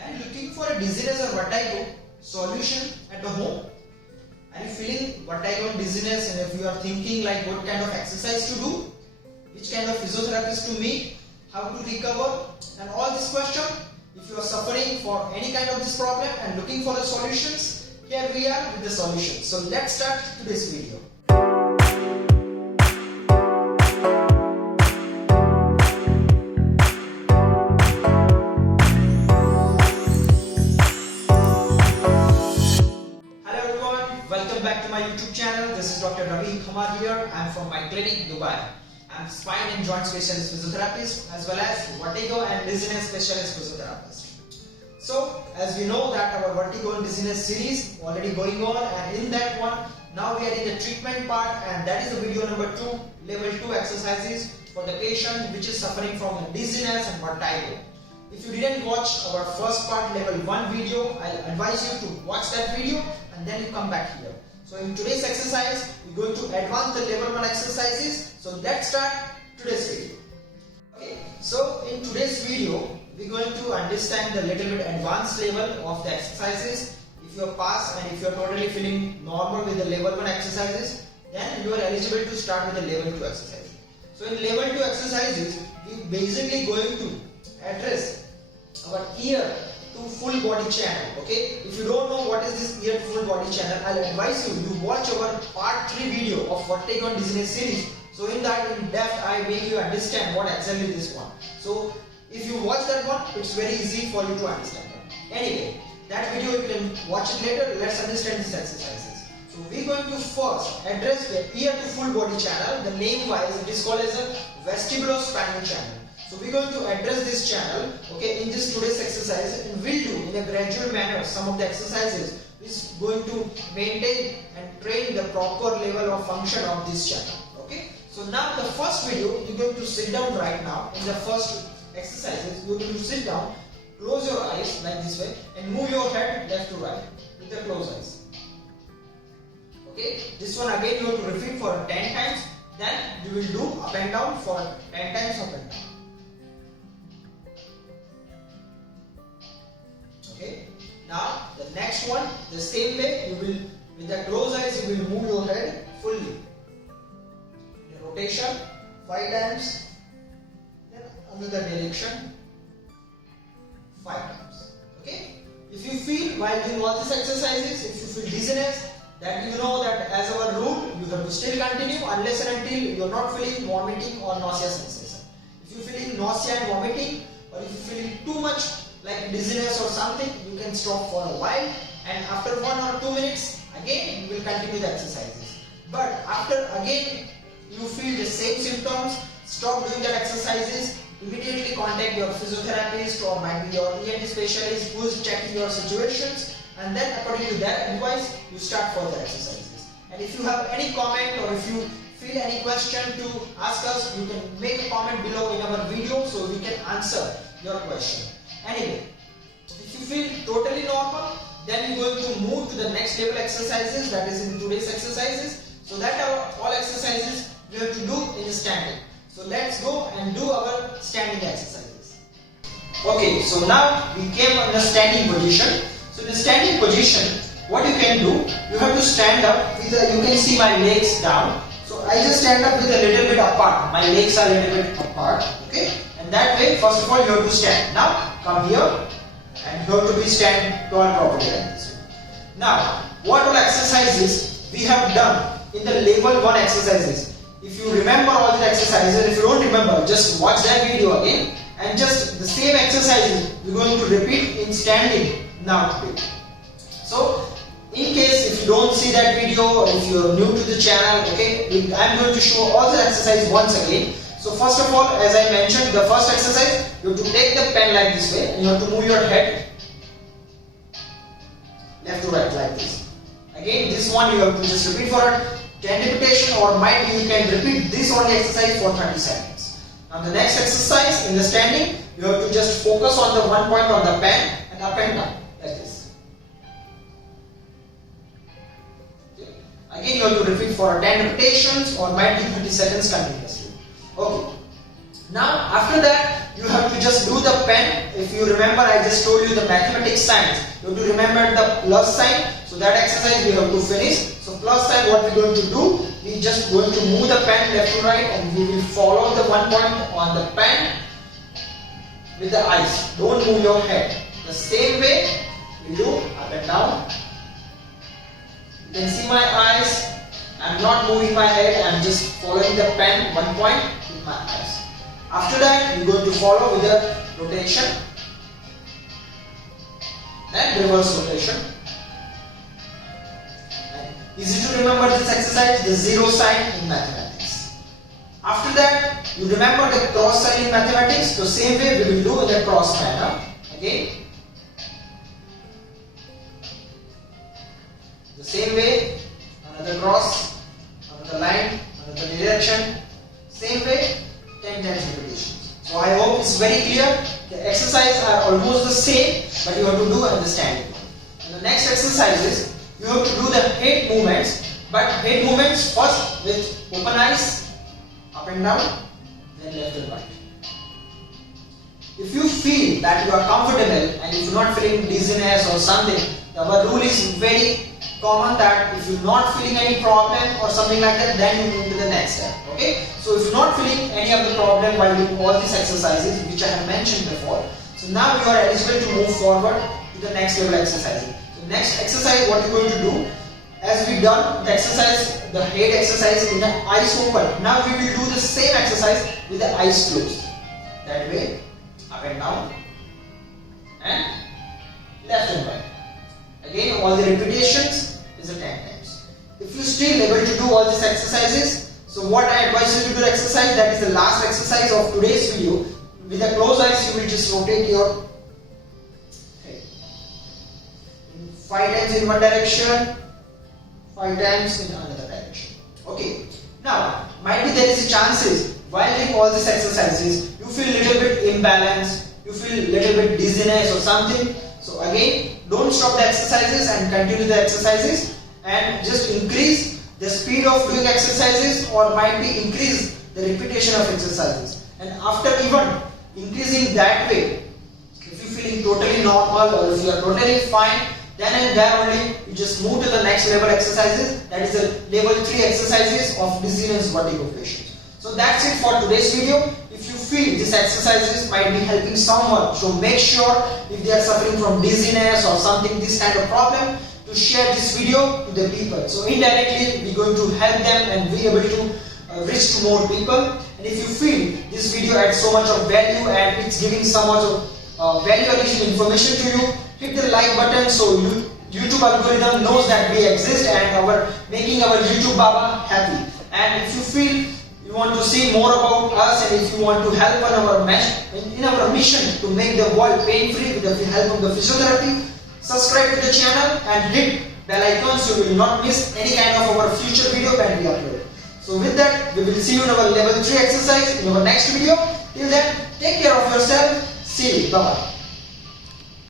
and looking for a dizziness or vertigo solution at the home. Are you feeling vertigo and dizziness, and if you are thinking like what kind of exercise to do, which kind of physiotherapist to meet, how to recover, and all this question, if you are suffering for any kind of this problem and looking for the solutions, here we are with the solution. So let's start today's video. Welcome back to my YouTube channel. This is Dr. Ravi Khamar here. I am from my clinic, Dubai. I am spine and joint specialist physiotherapist as well as vertigo and dizziness specialist physiotherapist. So, as we know that our vertigo and dizziness series already going on, and in that one, now we are in the treatment part, and that is the video number 2, level 2 exercises for the patient which is suffering from dizziness and vertigo. If you didn't watch our first part level 1 video, I advise you to watch that video and then you come back here. So in today's exercise, we're going to advance the level 1 exercises. So let's start today's video. Okay, so in today's video, we're going to understand the little bit advanced level of the exercises. If you are passed and if you are totally feeling normal with the level 1 exercises, then you are eligible to start with the level 2 exercises. So in level 2 exercises, we basically going to address our ear to full body channel. Okay, if you don't know what is this ear to full body channel, I'll advise you to watch our part 3 video of vertigo and dizziness series. So in that in depth I make you understand what exactly this one. So if you watch that one, it's very easy for you to understand that. Anyway, that video you can watch it later. Let's understand these exercises. So we're going to first address the ear to full body channel. The name wise it is called as a vestibulospinal channel. So we're going to address this channel, okay, in this today's exercise, and we'll do in a gradual manner some of the exercises which is going to maintain and train the proper level of function of this channel. Okay. So now the first video, you're going to sit down right now. In the first exercises, you're going to sit down, close your eyes like this way, and move your head left to right with the closed eyes. Okay. This one again you have to repeat for 10 times. Then you will do up and down for 10 times up and down. Okay. Now the next one, the same way, you will with the closed eyes you will move your head fully. In a rotation 5 times, then another direction 5 times. Okay. If you feel while doing all these exercises, if you feel dizziness, then you know that as our rule you have to still continue unless and until you are not feeling vomiting or nausea sensation. If you are feeling nausea and vomiting, or if you are feeling too much like dizziness or something, you can stop for a while, and after 1 or 2 minutes again you will continue the exercises. But after again you feel the same symptoms, stop doing the exercises, immediately contact your physiotherapist or might be your ENT specialist who is checking your situations, and then according to that advice you start further exercises. And if you have any comment or if you feel any question to ask us, you can make a comment below in our video so we can answer your question. Anyway, if you feel totally normal, then you're going to move to the next level exercises, that is in today's exercises. So that are all exercises we have to do in standing. So let's go and do our standing exercises. Okay, so now we came in the standing position. So in the standing position, what you can do, you have to stand up with you can see my legs down. So I just stand up with a little bit apart. My legs are a little bit apart. Okay. And that way, first of all, you have to stand. Now, come here and you have to be stand tall properly like this. Now, what all exercises we have done in the level 1 exercises. If you remember all the exercises, if you don't remember, just watch that video again, and just the same exercises we're going to repeat in standing now today. So, in case if you don't see that video or if you are new to the channel, okay, I'm going to show all the exercises once again. So first of all, as I mentioned, the first exercise, you have to take the pen like this way and you have to move your head left to right like this. Again, this one you have to just repeat for 10 repetition, or might be you can repeat this only exercise for 30 seconds. Now the next exercise in the standing, you have to just focus on the one point on the pen and up and down like this. Okay. Again, you have to repeat for 10 repetitions or might be 30 seconds continuously. Okay. Now after that, you have to just do the pen. If you remember, I just told you the mathematics signs. You have to remember the plus sign. So that exercise we have to finish. So plus sign, what we're going to do, we just going to move the pen left to right and we will follow the 1 point on the pen with the eyes. Don't move your head. The same way we do up and down. You can see my eyes. I'm not moving my head. I'm just following the pen 1 point with my eyes. After that, we're going to follow with the rotation and reverse rotation. And easy to remember this exercise, the zero sign in mathematics. After that, you remember the cross sign in mathematics. The same way we will do in the cross manner. Again, the same way, another cross, another line, another direction, same way, 10 times repetitions. So I hope it's very clear. The exercises are almost the same, but you have to do understanding. And the next exercise is, you have to do the head movements, but head movements first with open eyes, up and down, then left and right. If you feel that you are comfortable and if you are not feeling dizziness or something, our rule is very common that if you're not feeling any problem or something like that, then you move to the next step. Okay? So if you're not feeling any of the problem while doing all these exercises which I have mentioned before, so now you are eligible to move forward to the next level exercise. So next exercise, what you're going to do, as we done the exercise, the head exercise in the eyes open. Now we will do the same exercise with the eyes closed. That way, up and down, and left and right. Again, all the repetitions is a 10 times. If you still able to do all these exercises, so what I advise you to do the exercise, that is the last exercise of today's video. With the closed eyes, you will just rotate your head 5 times in one direction, 5 times in another direction. Okay. Now, might be there is chances while doing all these exercises, you feel little bit imbalanced, you feel little bit dizziness or something. So again, don't stop the exercises and continue the exercises and just increase the speed of doing exercises or might be increase the repetition of exercises. And after even increasing that way, if you feeling totally normal or if you are totally fine, then and there only you just move to the next level exercises, that is the level 3 exercises of dizziness vertigo patients. So that's it for today's video. If you feel these exercises might be helping someone, so make sure if they are suffering from dizziness or something, this kind of problem, to share this video to the people. So indirectly we are going to help them and be able to reach to more people. And if you feel this video adds so much of value and it's giving so much of value addition information to you, hit the like button so YouTube algorithm knows that we exist and making our YouTube Baba happy. And if you feel you want to see more about us and if you want to help in our mission to make the world pain-free with the help of the physiotherapy, subscribe to the channel and hit bell icon so you will not miss any kind of our future video when we upload. So with that, we will see you in our level 3 exercise in our next video. Till then, take care of yourself. See you. Bye-bye.